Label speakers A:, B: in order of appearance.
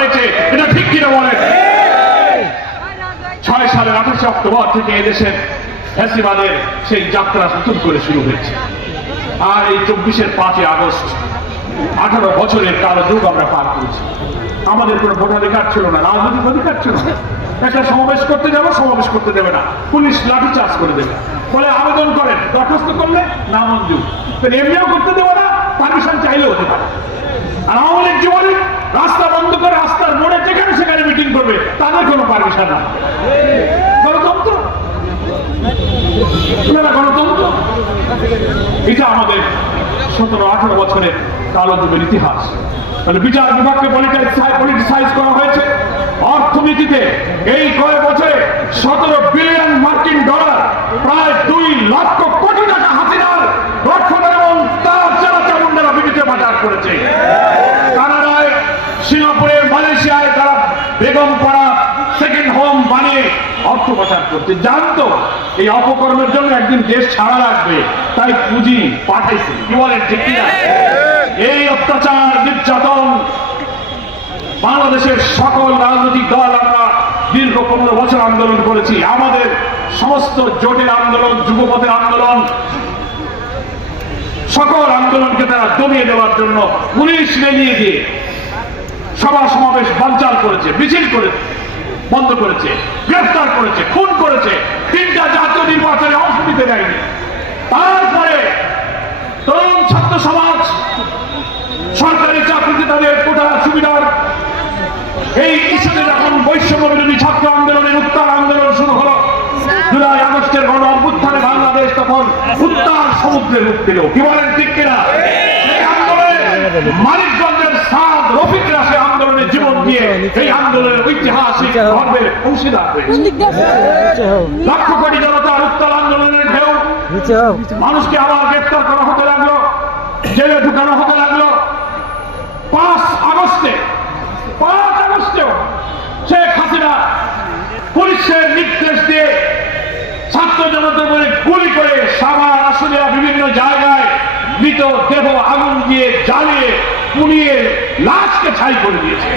A: হয়েছে। এটা ঠিক কিনা ছয় সালের আঠাশে অক্টোবর থেকে এদেশের ফ্যাসিবাদের সেই যাত্রা নতুন করে শুরু হয়েছে। আর এই চব্বিশের পাঁচই আগস্ট, আঠারো বছরের কালো যুগ আমরা পার করেছি। আমাদের কোনো ভোটাধিকার ছিল না, রাজনৈতিক অধিকার ছিল না। একটা সমাবেশ করতে যাব, সমাবেশ করতে দেবে না। পুলিশ লাঠি চার্জ করে দেবে। বলে আবেদন করেন, দরখাস্ত করলে না মঞ্জুর। এমনিও করতে দেবে না পারমিশন চাইলেও হতে পারে আর আওয়ামী লীগ জীবনে রাস্তা বন্ধ করে রাস্তার মোড়ে যেখানে সেখানে মিটিং করবে তাদের কোনো পারমিশন না গণতন্ত্র আপনারা গণতন্ত্র এটা আমাদের সতেরো, আঠারো বছরের কালো যুগের ইতিহাস। তাহলে বিচার বিভাগকে পলিটিসাইজ করা হয়েছে। অর্থনীতিতে এই কয়েক বছরে সতেরো বিলিয়ন মার্কিন ডলার প্রায় দুই লক্ষ কোটি টাকা হাসিনার অর্থ পাচার করছে জানতো এই অপকর্মের জন্য একদিন দেশ ছাড়া লাগবে, তাই পুঁজি পাঠাইছে। কি বলেন, ঠিক কিনা? এই অত্যাচার, নির্যাতন, বাংলাদেশের সকল রাজনৈতিক দল আমরা দীর্ঘ পনেরো বছর আন্দোলন করেছি। আমাদের সমস্ত জোটের আন্দোলন, যুবপথের আন্দোলন, সকল আন্দোলনকে তারা দমিয়ে দেওয়ার জন্য পুলিশ লেগিয়ে দিয়ে সভা সমাবেশ বানচাল করেছে, মিছিল করেছে। বন্ধ করেছে, গ্রেফতার করেছে, খুন করেছে। তিনটা জাতীয় নির্বাচনে অংশ নিতে দেয়নি। তারপরে তরুণ ছাত্র সমাজ, সরকারি চাকরিতে তাদের কোটা সুবিধার এই ইস্যুতে যখন বৈষম্য বিরোধী ছাত্র আন্দোলনের উত্তাল আন্দোলন শুরু হলো। জুলাই আগস্টের গণ অভ্যুত্থানে বাংলাদেশ তখন উত্তাল সমুদ্রের রূপ পেল কি বলেন ঠিক কিনা? মানিকগঞ্জের সাদ রফিকরা সে আন্দোলনে জীবন দিয়ে এই আন্দোলনের ঐতিহাসিক অংশীদার হয়েছে লক্ষ কোটি জনতার উত্তাল আন্দোলনের ঢেউ। মানুষকে আবার গ্রেফতার করা হতে লাগল। জেলে ঢুকানো হতে লাগল। পাঁচ আগস্টে পাঁচ আগস্টেও শেখ হাসিনা পুলিশের নির্দেশ দিয়ে ছাত্র জনতার উপরে গুলি করে সাভার আসলে বিভিন্ন জায়গায় মৃত দেহ আগুন দিয়ে জ্বালিয়ে পুড়িয়ে লাশকে ছাই করে দিয়েছে।